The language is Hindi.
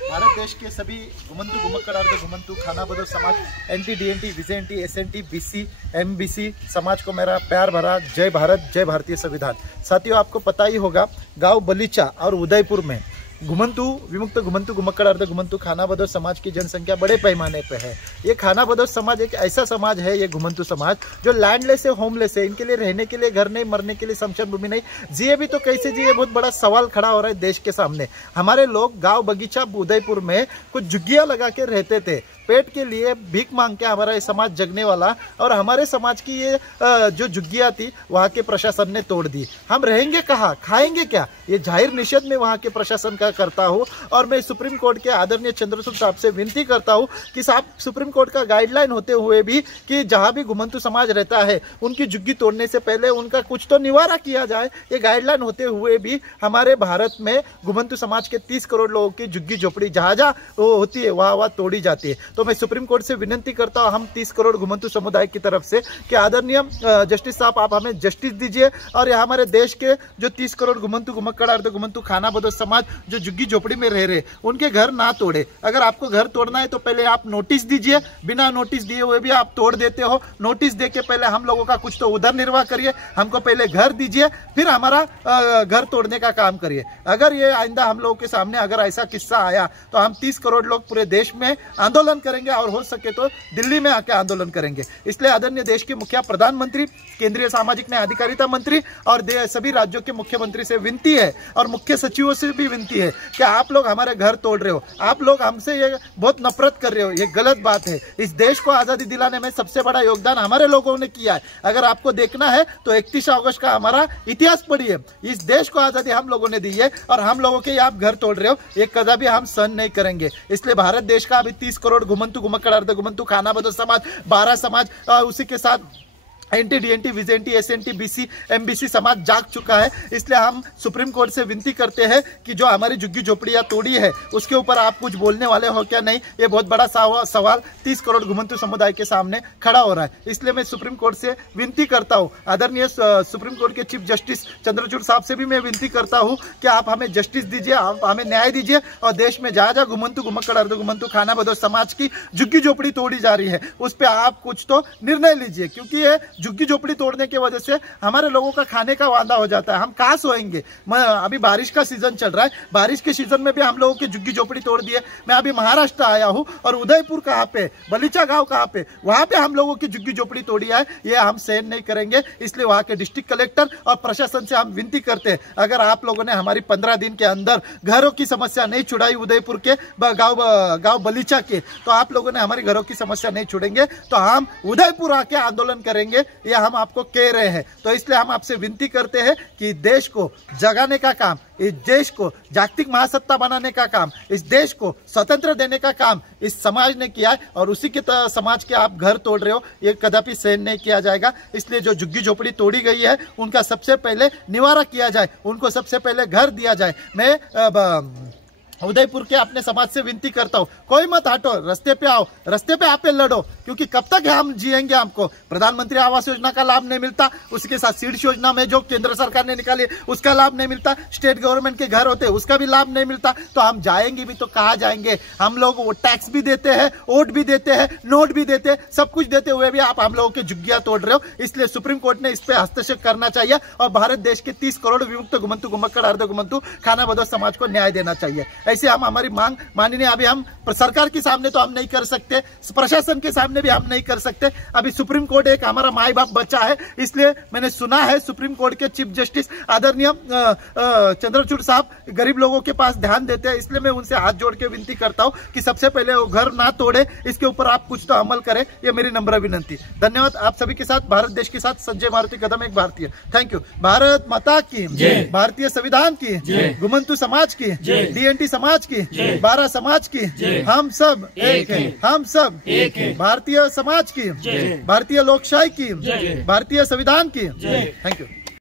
भारत देश के सभी घुमंतु घुमक्कड़ अर्ध घुमंतु खाना बदोश समाज NT DNT VJNT SNT BC MBC समाज को मेरा प्यार भरा जय भारत, जय भारतीय संविधान। साथियों, आपको पता ही होगा गांव बलीचा और उदयपुर में घुमंतु विमुक्त घुमंतु घुमक्कड़ अर्ध घुमंतु खाना बदोश समाज की जनसंख्या बड़े पैमाने पे है। ये खाना बदोश समाज एक ऐसा समाज है, ये घुमंतु समाज जो लैंडलेस है, होमलेस है। इनके लिए रहने के लिए घर नहीं, मरने के लिए शमशान भूमि नहीं, जिए भी तो कैसे जिए, बहुत बड़ा सवाल खड़ा हो रहा है देश के सामने। हमारे लोग गांव बगीचा उदयपुर में कुछ झुग्गियां लगा के रहते थे, पेट के लिए भीख मांग के हमारा ये समाज जगने वाला, और हमारे समाज की ये जो झुग्गियां थी वहाँ के प्रशासन ने तोड़ दी। हम रहेंगे कहाँ, खाएंगे क्या, ये जाहिर निषेध में वहाँ के प्रशासन का करता हूँ। और मैं सुप्रीम कोर्ट के आदरणीय चंद्रचूड़ साहब से विनती करता हूँ कि साहब, सुप्रीम कोर्ट का गाइडलाइन होते हुए भी कि जहाँ भी घुमंतु समाज रहता है उनकी झुग्गी तोड़ने से पहले उनका कुछ तो निवारा किया जाए। ये गाइडलाइन होते हुए भी हमारे भारत में घुमंतु समाज के 30 करोड़ लोगों की झुग्गी झोपड़ी जहाँ जहाँ होती है वहाँ तोड़ी जाती है। तो मैं सुप्रीम कोर्ट से विनती करता हूँ, हम 30 करोड़ घुमंतु समुदाय की तरफ से, कि आदरणीय जस्टिस साहब आप हमें जस्टिस दीजिए और यह हमारे देश के जो 30 करोड़ घुमंतु घुमक्कड़ अर्ध घुमंतु खाना बदोश समाज जो झुग्गी झोपड़ी में रह रहे उनके घर ना तोड़े। अगर आपको घर तोड़ना है तो पहले आप नोटिस दीजिए, बिना नोटिस दिए हुए भी आप तोड़ देते हो। नोटिस दे के पहले हम लोगों का कुछ तो उधर निर्वाह करिए, हमको पहले घर दीजिए, फिर हमारा घर तोड़ने का काम करिए। अगर ये आइंदा हम लोगों के सामने अगर ऐसा किस्सा आया तो हम 30 करोड़ लोग पूरे देश में आंदोलन करेंगे और हो सके तो दिल्ली में आके आंदोलन करेंगे। इसलिए आदरणीय देश के मुखिया प्रधानमंत्री, केंद्रीय सामाजिक न्याय अधिकारिता मंत्री और सभी राज्यों के मुख्यमंत्री से विनती है और मुख्य सचिवों से भी विनती है कि आप लोग हमारे घर तोड़ रहे हो, आप लोग हमसे ये बहुत नफरत कर रहे हो, ये गलत बात है। इस देश को आजादी दिलाने में सबसे बड़ा योगदान हमारे लोगों ने किया है। अगर आपको देखना है तो 31 अगस्त का हमारा इतिहास पढ़िए। इस देश को आजादी हम लोगों ने दी है और हम लोगों के आप घर तोड़ रहे हो, ये कदापि हम सहन नहीं करेंगे। इसलिए भारत देश का अभी 30 करोड़ घुमंतु घुमक्कड़ अर्ध घुमंतु खाना बदोश समाज, 12 समाज, उसी के साथ NT DNT VJNT SNT BC MBC समाज जाग चुका है। इसलिए हम सुप्रीम कोर्ट से विनती करते हैं कि जो हमारी झुग्गी झोपड़ियां तोड़ी है उसके ऊपर आप कुछ बोलने वाले हो क्या नहीं, ये बहुत बड़ा सवाल 30 करोड़ घुमंतु समुदाय के सामने खड़ा हो रहा है। इसलिए मैं सुप्रीम कोर्ट से विनती करता हूँ, आदरणीय सुप्रीम कोर्ट के चीफ जस्टिस चंद्रचूड़ साहब से भी मैं विनती करता हूँ कि आप हमें जस्टिस दीजिए, आप हमें न्याय दीजिए और देश में जहाँ जहाँ घुमंतु घुमक्कड़ अर्ध घुमंतु खाना बदोश समाज की झुग्गी झोपड़ी तोड़ी जा रही है उस पर आप कुछ तो निर्णय लीजिए, क्योंकि ये झुग्गी झोपड़ी तोड़ने की वजह से हमारे लोगों का खाने का वादा हो जाता है। हम कहाँ सोएंगे? अभी बारिश का सीजन चल रहा है, बारिश के सीजन में भी हम लोगों की झुग्गी झोपड़ी तोड़ दिए। मैं अभी महाराष्ट्र आया हूँ और उदयपुर कहाँ पे, बलीचा गांव कहाँ पे, वहां पे हम लोगों की झुग्गी झोपड़ी तोड़ी है। ये हम सहन नहीं करेंगे। इसलिए वहां के डिस्ट्रिक्ट कलेक्टर और प्रशासन से हम विनती करते हैं, अगर आप लोगों ने हमारी 15 दिन के अंदर घरों की समस्या नहीं छुड़ाई उदयपुर के गाँव बलीचा के, तो आप लोगों ने हमारी घरों की समस्या नहीं छुड़ेंगे तो हम उदयपुर आके आंदोलन करेंगे, ये हम आपको कह रहे हैं। तो इसलिए हम आपसे विनती करते हैं कि देश को जगाने का काम, इस देश को जागतिक महासत्ता बनाने का काम, इस देश को स्वतंत्र देने का काम इस समाज ने किया है और उसी के समाज के आप घर तोड़ रहे हो, ये कदापि सहन नहीं किया जाएगा। इसलिए जो झुग्गी झोपड़ी तोड़ी गई है उनका सबसे पहले निवारा किया जाए, उनको सबसे पहले घर दिया जाए। मैं उदयपुर के अपने समाज से विनती करता हूँ, कोई मत हटो, रास्ते पे आओ, रास्ते पे आप लड़ो, क्योंकि कब तक हम जिएंगे? हमको प्रधानमंत्री आवास योजना का लाभ नहीं मिलता, उसके साथ सीड्स योजना में जो केंद्र सरकार ने निकाली उसका लाभ नहीं मिलता, स्टेट गवर्नमेंट के घर होते उसका भी लाभ नहीं मिलता, तो हम जाएंगे भी तो कहाँ जाएंगे? हम लोग वो टैक्स भी देते हैं, वोट भी देते हैं, नोट भी देते हैं, सब कुछ देते हुए भी आप हम लोगों की झुग्गियां तोड़ रहे हो। इसलिए सुप्रीम कोर्ट ने इस पे हस्तक्षेप करना चाहिए और भारत देश के 30 करोड़ विमुक्त घुमंतु घुमक्कड़ अर्ध घुमंतु खाना बदोश समाज को न्याय देना चाहिए। ऐसे हम हमारी मांग माननीय, अभी हम सरकार के सामने तो हम नहीं कर सकते, प्रशासन के सामने भी हम नहीं कर सकते। अभी सुप्रीम कोर्ट एक हमारा माई बाप बच्चा है, इसलिए मैंने सुना है सुप्रीम कोर्ट के चीफ जस्टिस आदरणीय चंद्रचूड़ साहब गरीब लोगों के पास ध्यान देते हैं। इसलिए मैं उनसे हाथ जोड़ के विनती करता हूं कि सबसे पहले वो घर ना तोड़े, इसके ऊपर आप कुछ तो अमल करें, ये मेरी नम्र विनती। धन्यवाद आप सभी के साथ, भारत देश के साथ संजय मारुति कदम, एक भारतीय। Thank you. भारत माता की, भारतीय संविधान की, घुमंतु समाज की, DNT समाज की, 12 समाज की, हम सब एक हैं, हम सब एक हैं। भारतीय समाज की, भारतीय लोकशाही की, भारतीय संविधान की। Thank you.